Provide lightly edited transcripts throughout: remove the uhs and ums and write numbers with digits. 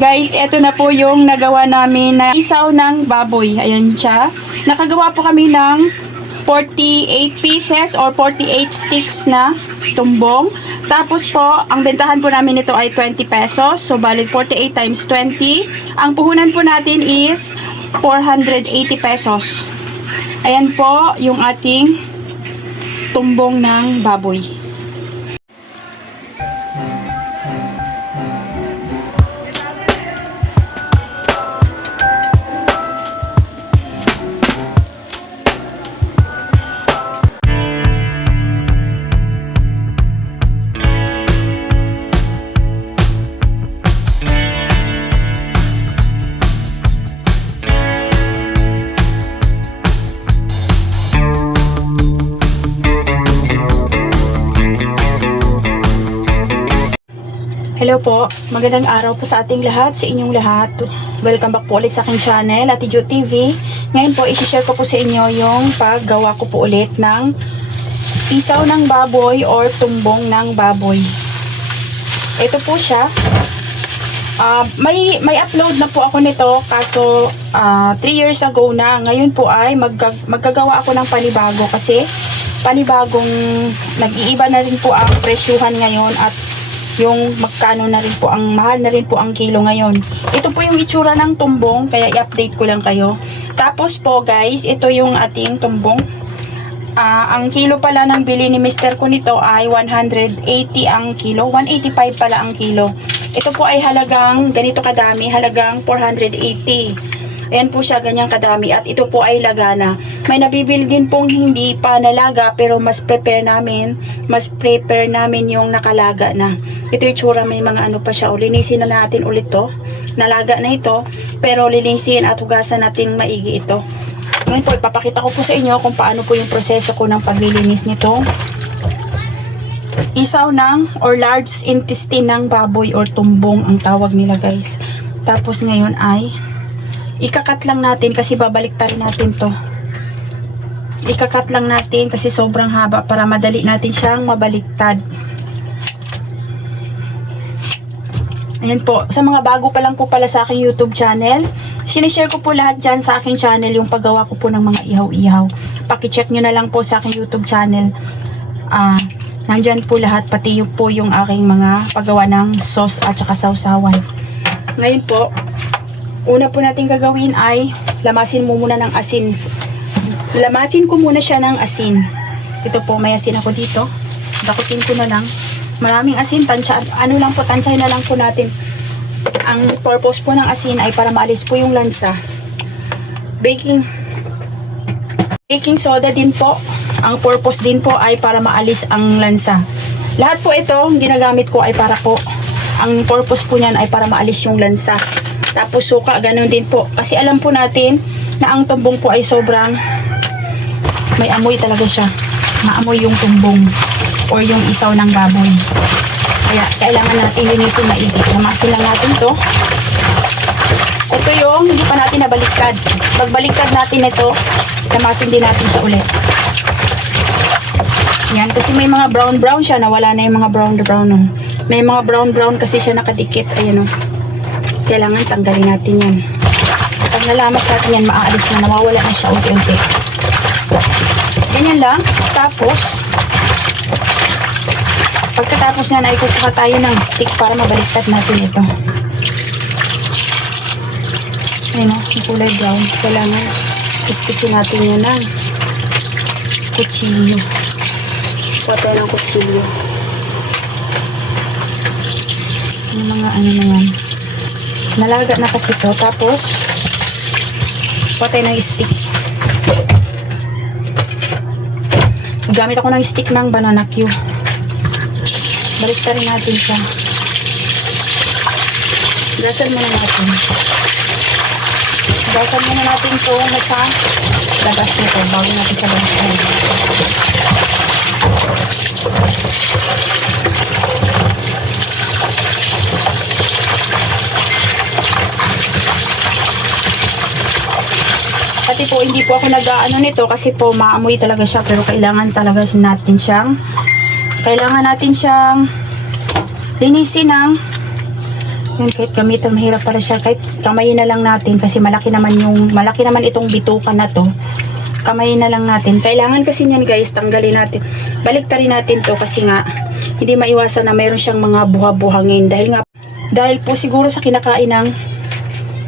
Guys, eto na po yung nagawa namin na isaw ng baboy. Ayan siya. Nakagawa po kami ng 48 pieces or 48 sticks na tumbong. Tapos po, ang bentahan po namin ito ay 20 pesos. So, balik 48 times 20. Ang puhunan po natin is 480 pesos. Ayan po yung ating tumbong ng baboy. Hello po, magandang araw po sa ating lahat, sa inyong lahat. Welcome back po ulit sa aking channel, Ate Jo TV. Ngayon po, isi-share ko po sa inyo yung paggawa ko po ulit ng isaw ng baboy or tumbong ng baboy. Ito po siya. May upload na po ako nito, kaso 3 years ago na. Ngayon po ay maggagawa ako ng panibago kasi panibagong nag-iiba na rin po ang presyuhan ngayon at yung magkano na rin po ang mahal na rin po ang kilo ngayon. Ito po yung itsura ng tumbong, kaya i-update ko lang kayo. Tapos po guys, ito yung ating tumbong. Ang kilo pala ng bili ni Mr. ko nito ay 180 ang kilo, 185 pala ang kilo. Ito po ay halagang ganito kadami, halagang 480. Ayan po siya, ganyang kadami. At ito po ay lagana. May nabibili din pong hindi pa nalaga, pero mas prepare namin yung nakalaga na. Ito yung tsura, may mga ano pa siya. O, linisin na natin ulit to. Nalaga na ito, pero linisin at hugasan natin maigi ito. Ngayon po, ipapakita ko po sa inyo kung paano po yung proseso ko ng paglilinis nito. Isaw ng or large intestine ng baboy or tumbong ang tawag nila guys. Tapos ngayon ay ikakat lang natin kasi babaliktarin natin to. Ikakat lang natin kasi sobrang haba para madali natin siyang mabaliktad. Ayan po. Sa mga bago pa lang po pala sa aking YouTube channel, sinishare ko po lahat dyan sa aking channel yung paggawa ko po ng mga ihaw-ihaw. Pakicheck nyo na lang po sa aking YouTube channel. Nandyan po lahat, pati yung po yung aking mga paggawa ng sauce at saka sausawan. Ngayon po, una po natin gagawin ay lamasin mo muna ng asin. Lamasin ko muna siya ng asin. Ito po, may asin ako dito. Dakutin ko na lang. Maraming asin, tansya, tansay na lang po natin. Ang purpose po ng asin ay para maalis po yung lansa. Baking soda din po. Ang purpose din po ay para maalis ang lansa. Lahat po ito, ginagamit ko ay para po. Ang purpose po niyan ay para maalis yung lansa. Tapos suka, ganun din po. Kasi alam po natin na ang tumbong po ay sobrang may amoy talaga siya. Maamoy yung tumbong or yung isaw ng baboy. Kaya kailangan natin linisin maigi. Lamasin lang natin to. Ito yung hindi pa natin nabaliktad. Pagbaliktad natin ito, lamasin din natin siya ulit. Yan, kasi may mga brown siya. Nawala na yung mga brown. May mga brown kasi siya nakadikit. Ayan o. Kailangan tanggalin natin yan. Pag nalamas natin yan, maaalis na, nawawala na siya unti-unti. Ganyan lang. Tapos, pagkatapos yan, ay kukuha tayo ng stick para mabaliktad natin ito. Ayun o, yung kulay brown. Kailangan istikin natin yan ng kutsilyo. Kuha tayo ng kutsilyo. Yung mga ano na yan. Nalaga na kasi to. Tapos patay ng stick. Gamit ako ng stick ng banana Q. Baliktarin natin siya. Gasan muna natin. Gasan muna natin ito nasa labas nito bago natin siya baliktarin. Pati po hindi po ako nag-aano nito kasi po maamoy talaga siya, pero kailangan talaga natin siyang linisin ng Yan, kahit gamitan, mahirap para siya. Kahit kamayin na lang natin kasi malaki naman itong bitukan na to. Kamayin na lang natin. Kailangan kasi niyan guys, tanggalin natin. Baliktarin natin to kasi nga hindi maiwasan na mayroon siyang mga buha-buhangin. Dahil po siguro sa kinakain ng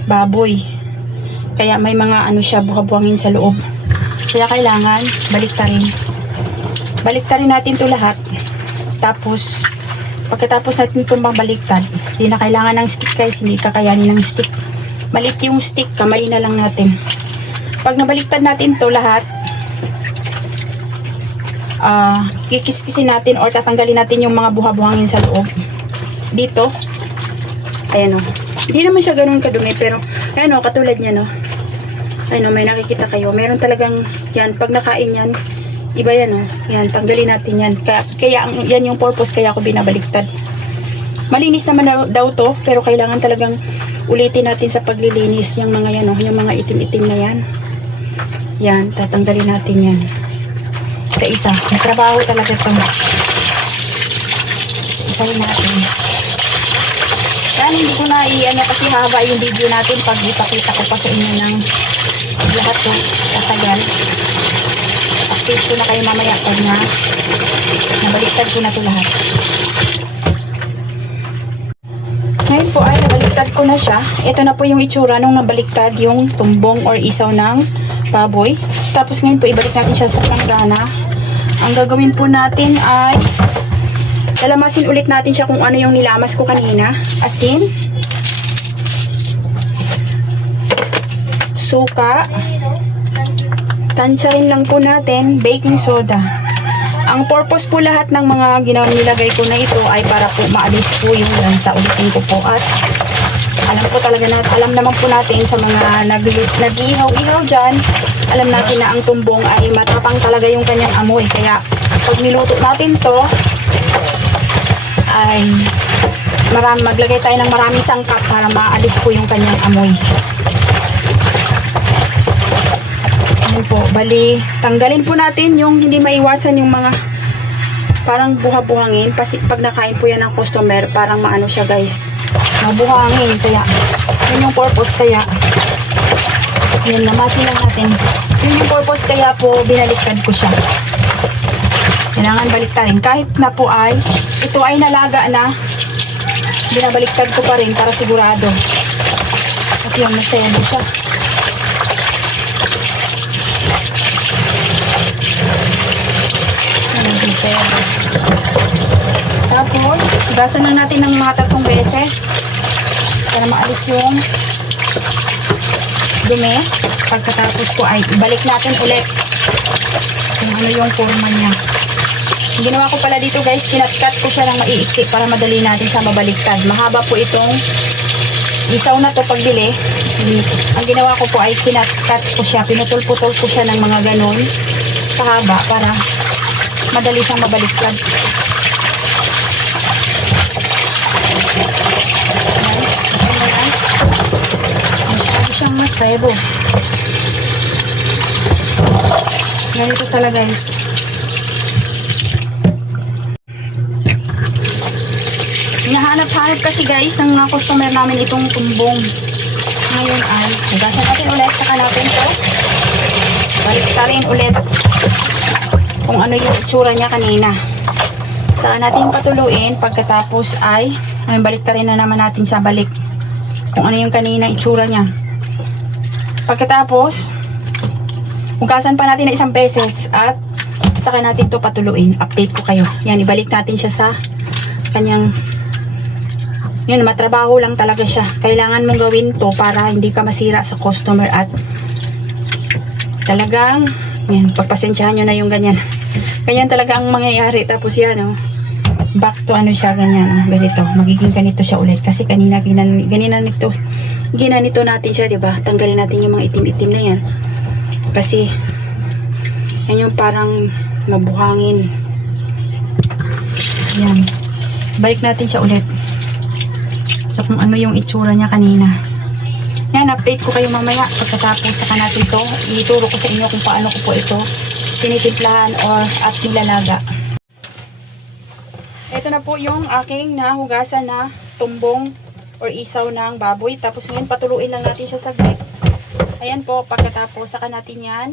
baboy. Kaya may mga siya, buha-buhangin sa loob. Kaya kailangan baliktarin. Baliktarin natin to lahat. Tapos, pagkatapos natin itong mabaliktad, hindi na kailangan ng stick guys, hindi kakayanin ng stick. Maliit yung stick, kamay na lang natin. Pag nabaliktad natin to lahat, kikiskisin natin or tatanggalin natin yung mga buha-buhangin sa loob. Dito, ayan o. Hindi naman siya ganun kadumi, pero ayan o, katulad niya no. Ayan o, may nakikita kayo. Meron talagang yan, pag nakain yan, iba yan o. Yan, tanggalin natin yan. Kaya yan yung purpose kaya ako binabaliktad. Malinis naman daw to, pero kailangan talagang ulitin natin sa paglilinis yung mga yan o, yung mga itim-itim na yan. Yan, tatanggalin natin yan. Isa-isa. May trabaho talaga ito. Isahin natin. Yan, hindi ko na kasi haba yung video natin pag ipakita ko pa sa inyo ng lahat ng katagal. Update ko na kayo mamaya pag nabaliktad ko na ito lahat. Ngayon po ay nabaliktad ko na siya. Ito na po yung itsura nung nabaliktad yung tumbong or isaw ng baboy. Tapos ngayon po ibalik natin siya sa planggana. Ang gagawin po natin ay lalamasin ulit natin siya kung ano yung nilamas ko kanina. Asin, suka, tansyahin lang po natin, baking soda. Ang purpose po lahat ng mga nilagay ko na ito ay para po maalis po yung lansa. Ulitin ko po at alam naman po natin sa mga nag-ihaw-ihaw dyan, alam natin na ang tumbong ay matapang talaga yung kanyang amoy. Kaya pag niluto natin to ay maglagay tayo ng maraming sangkap para maalis po yung kanyang amoy. Ayan po, bali tanggalin po natin yung hindi maiwasan yung mga parang buha-buhangin. Pag nakain po yan ng customer, parang maano siya guys, mabuhangin. Kaya yun yung purpose, kaya yun, lamasin lang natin. Yun yung purpose kaya po binaliktad ko siya. Kailangan baliktarin. Kahit na po ay ito ay nalaga na, binabaliktad ko pa rin para sigurado. Kasi yung masayado siya. Tapos, gasan lang natin ng mga 3 beses para maalis yung dumi. Pagkatapos ko ay ibalik natin ulit kung ano yung forma niya. Ang ginawa ko pala dito guys, kinat-cut ko siya ng maiiksi para madali natin siya mabaliktad. Mahaba po itong isaw na to pagbili. Ang ginawa ko po ay kinat-cut ko siya, pinutol-putol ko siya ng mga ganon kahaba para madali siyang mabaliktad. Masyado siyang masebo. Ganito talaga guys. Hinahanap-hanap kasi guys ng mga customer namin itong tumbong. Ngayon ay hugasan natin ulit, saka natin to baliktarin ulit kung ano yung itsura niya kanina. Saka natin patuluin. Pagkatapos ay baliktarin na naman natin sa balik kung ano yung kanina itsura niya. Pagkatapos hugasan pa natin na 1 beses at saka natin to patuluin. Update ko kayo. Yan, ibalik natin siya sa kanyang, yun, matrabaho lang talaga siya. Kailangan mong gawin to para hindi ka masira sa customer at talagang yan, pagpasensyahan nyo na yung ganyan. Ganyan talaga ang mangyayari. Tapos yan, oh, back to ano siya, ganyan, oh, ganito. Magiging ganito siya ulit. Kasi kanina, ginanito natin siya, diba? Tanggalin natin yung mga itim-itim na yan. Kasi, yan yung parang mabuhangin. Yan. Balik natin siya ulit. So, kung ano yung itsura niya kanina. Yan, update ko kayo mamaya. Pagkatapos, saka natin to. Ituro ko sa inyo kung paano ko po ito tinitimplahan at nilalaga. Ito na po yung aking nahugasan na tumbong or isaw ng baboy. Tapos ngayon patuluin lang natin siya saglit. Ayan po, pagkatapos saka natin yan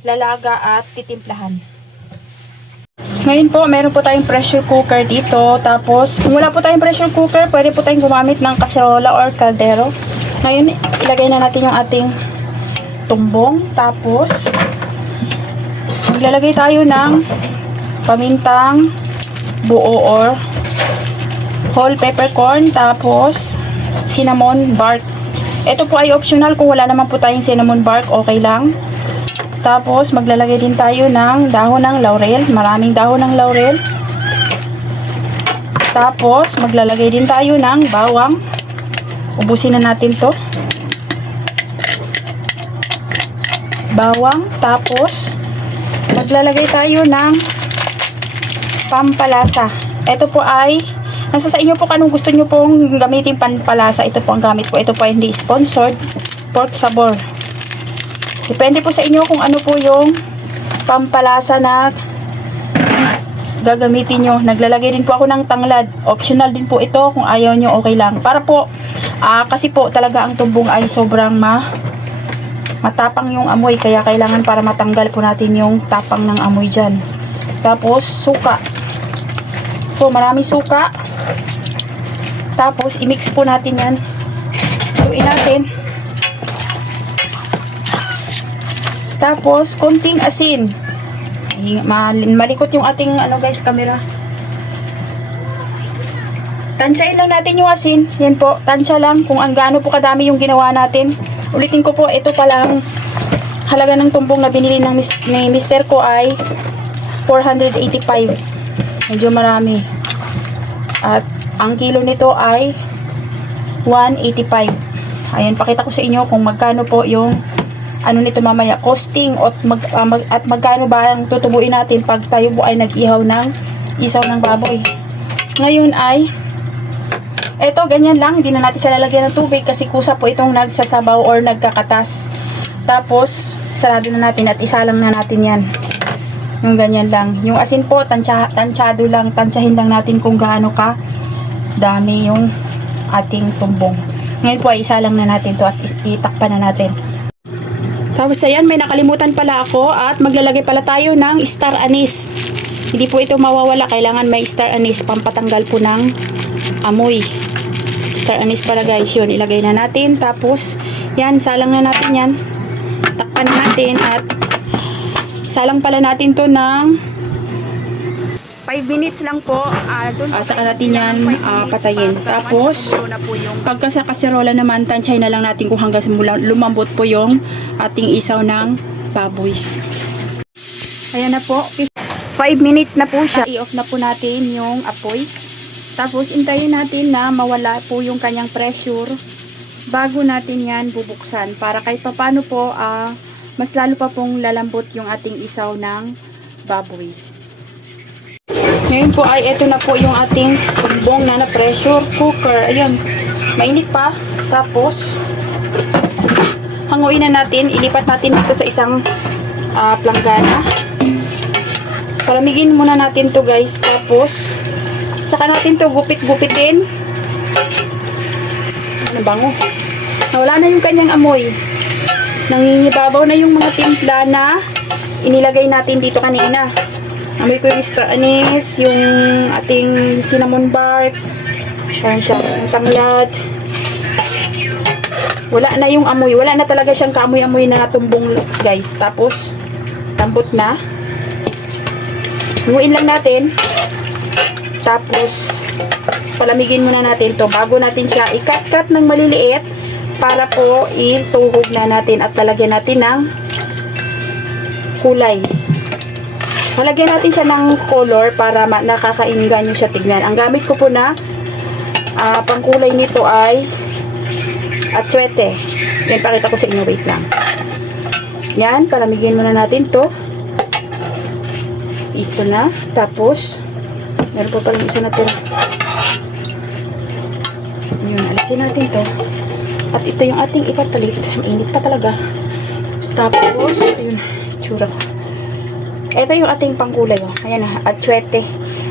lalaga at titimplahan. Ngayon po, meron po tayong pressure cooker dito. Tapos, kung wala po tayong pressure cooker, pwede po tayong gumamit ng kaserola or kaldero. Ngayon, ilagay na natin yung ating tumbong. Tapos, maglalagay tayo ng pamintang buo or whole peppercorn. Tapos, cinnamon bark. Ito po ay optional. Kung wala naman po tayong cinnamon bark, okay lang. Tapos, maglalagay din tayo ng dahon ng laurel. Maraming dahon ng laurel. Tapos, maglalagay din tayo ng bawang. Ubusin na natin to. Bawang. Tapos, maglalagay tayo ng pampalasa. Ito po ay, nasa sa inyo po kung anong gusto nyo pong gamitin pampalasa. Ito po ang gamit ko. Ito po ay hindi sponsored. Pork sabor. Depende po sa inyo kung ano po yung pampalasa na gagamitin nyo. Naglalagay din po ako ng tanglad. Optional din po ito. Kung ayaw nyo, okay lang. Para po, kasi po talaga ang tumbong ay sobrang matapang yung amoy. Kaya kailangan para matanggal po natin yung tapang ng amoy dyan. Tapos, suka. Po, maraming suka. Tapos, i-mix po natin yan. Luin natin. Tapos, konting asin. Malikot yung ating, guys, camera. Tansyain lang natin yung asin. Yan po, tansya lang kung gaano po kadami yung ginawa natin. Ulitin ko po, ito palang halaga ng tumbong na binili ni mister ko ay 485. Medyo marami. At ang kilo nito ay 185. Ayan, pakita ko sa inyo kung magkano po yung nito mamaya, costing at magkano ba ang tutubuin natin pag tayo po ay nag-ihaw ng isaw ng baboy. Ngayon ay eto, ganyan lang, hindi na natin siya lalagyan ng tubig kasi kusa po itong nagsasabaw or nagkakatas. Tapos sarado na natin at isalang na natin yan. Yung ganyan lang. Yung asin po, tansyado lang, tansyahin lang natin kung gaano ka dami yung ating tumbong. Ngayon po ay isalang na natin to at itakpan na natin. Tapos ayan, may nakalimutan pala ako at maglalagay pala tayo ng star anise. Hindi po ito mawawala, kailangan may star anise, pampatanggal po ng amoy. Star anise para guys, yun, ilagay na natin. Tapos, yan, salang na natin yan. Takpan na natin at salang pala natin to ng 5 minutes lang po. Saka natin yan patayin. Tapos, pagka sa kaserola naman, tansyahin na lang natin kung hanggang lumambot po yung ating isaw ng baboy. Ayan na po. 5 minutes na po siya. I-off na po natin yung apoy. Tapos, intayin natin na mawala po yung kanyang pressure bago natin yan bubuksan. Para kahit papano po, mas lalo pa pong lalambot yung ating isaw ng baboy. Ngayon po ay ito na po yung ating tumbong na pressure cooker. Ayun, mainit pa. Tapos, hanguin na natin. Ilipat natin dito sa isang planggana. Palamigin muna natin to guys. Tapos, saka natin to gupit-gupitin. Ano bango? Nawala na yung kanyang amoy. Nangingibabaw na yung mga timpla na inilagay natin dito kanina. Amoy ko yung star anise, yung ating cinnamon bark, ayan siya, yung tanglad. Wala na yung amoy, wala na talaga siyang kaamoy-amoy na tumbong guys. Tapos, lambot na. Hanguin lang natin. Tapos, palamigin muna natin to bago natin siya i-cut-cut ng maliliit para po ituhog na natin at lalagyan natin ng kulay. Malagyan natin siya ng color para nakakaingan nyo siya tignan. Ang gamit ko po na pangkulay nito ay atsuete. Yan, pakita ko sa inyo. Wait lang. Yan, palamigin muna natin to. Ito na. Tapos, meron po palang isa natin. Yun, alisin natin to. At ito yung ating ipapalit. Mainit pa talaga. Tapos, ayun, itsura ko. Ito yung ating pangkulay. Oh. Ayan na, atsuete.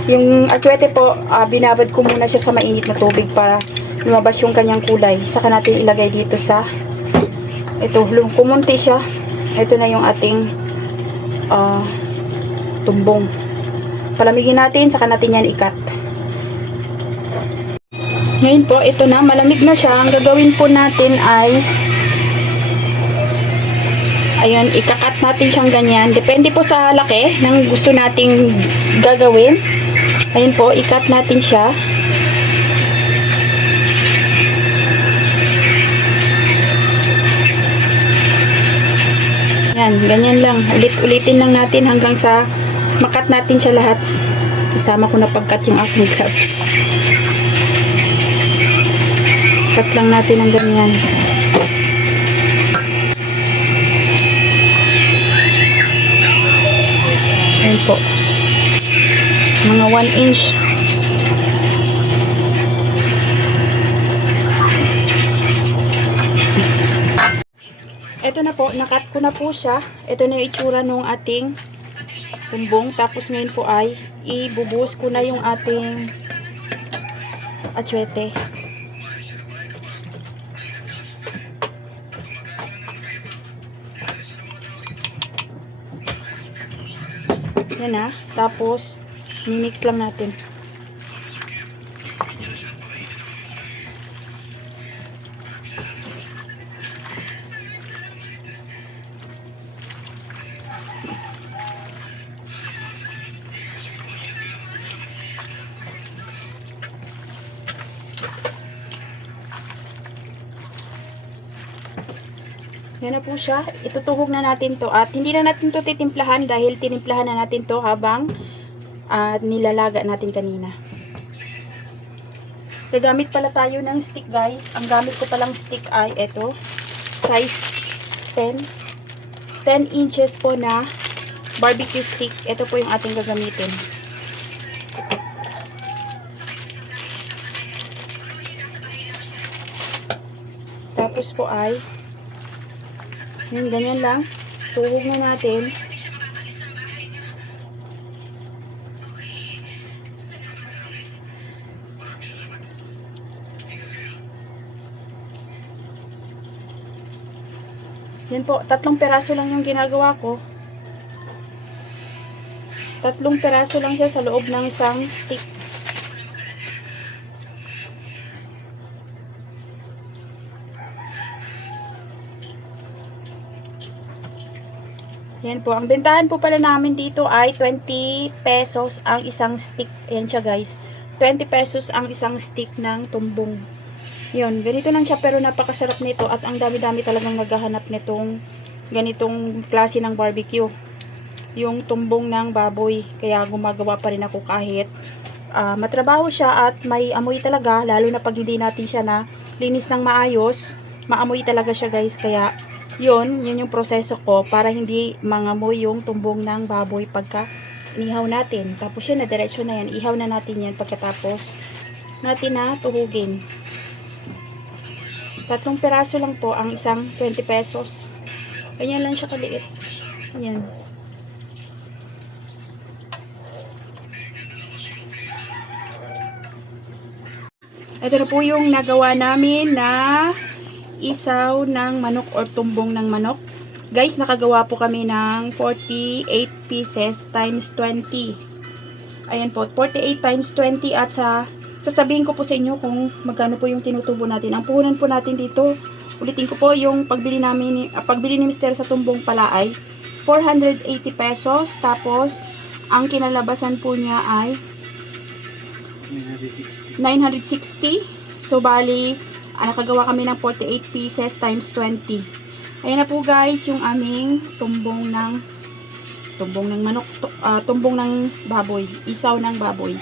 Yung atsuete po, binabad ko muna siya sa mainit na tubig para lumabas yung kanyang kulay. Saka natin ilagay dito sa ito, kumunti siya. Ito na yung ating tumbong. Palamigin natin, saka natin yan ikat. Ngayon po, ito na, malamig na siya. Ang gagawin po natin ay ayun, ikakat natin siyang ganyan. Depende po sa laki ng gusto nating gagawin. Ayun po, ikat natin siya. Yan, ganyan lang. Ulit-ulitin lang natin hanggang sa makat natin siya lahat. Isama ko na pagkat yung aking gloves. Cut lang natin ng ganyan. Ayan po. Mga 1 inch. Ito na po, nakat ko na po siya. Ito na yung itsura ng ating tumbong. Tapos ngayon po ay ibubuhos ko na yung ating atsuete. Yan na. Tapos, mimix lang natin. Yan na po siya. Itutuhog na natin to at hindi na natin to titimplahan dahil tinimplahan na natin to habang nilalaga natin kanina. Gagamit pala tayo ng stick, guys. Ang gamit ko palang stick ay ito. Size 10. 10 inches po na barbecue stick. Ito po yung ating gagamitin. Tapos po ay yun, ganyan lang. Tuhog na natin. Yan po, 3 peraso lang yung ginagawa ko. 3 peraso lang siya sa loob ng isang stick. Yan po. Ang bentahan po pala namin dito ay 20 pesos ang isang stick. Ayan siya, guys. 20 pesos ang isang stick ng tumbong. Yun. Ganito lang siya pero napakasarap nito at ang dami-dami talagang naghahanap nitong ganitong klase ng barbecue. Yung tumbong ng baboy. Kaya gumagawa pa rin ako kahit matrabaho siya at may amoy talaga. Lalo na pag hindi natin siya na linis ng maayos. Maamoy talaga siya, guys. Kaya yun yung proseso ko para hindi mangamoy yung tumbong ng baboy pagka inihaw natin. Tapos yun na, diretso na yan. Ihaw na natin yan pagkatapos natin na tuhugin. 3 peraso lang po ang isang 20 pesos. Ganyan lang siya kaliit. Ayan. Ito na po yung nagawa namin na isaw ng manok or tumbong ng manok. Guys, nakagawa po kami ng 48 pieces times 20. Ayan po, 48 times 20 at sasabihin ko po sa inyo kung magkano po yung tinutubo natin. Ang puhunan po natin dito, ulitin ko po yung pagbili ni Mr. sa tumbong pala ay 480 pesos. Tapos, ang kinalabasan po niya ay 960. So, bali, nakagawa kami ng 48 pieces times 20. Ayan na po, guys, yung aming tumbong ng manok, tumbong ng baboy, isaw ng baboy.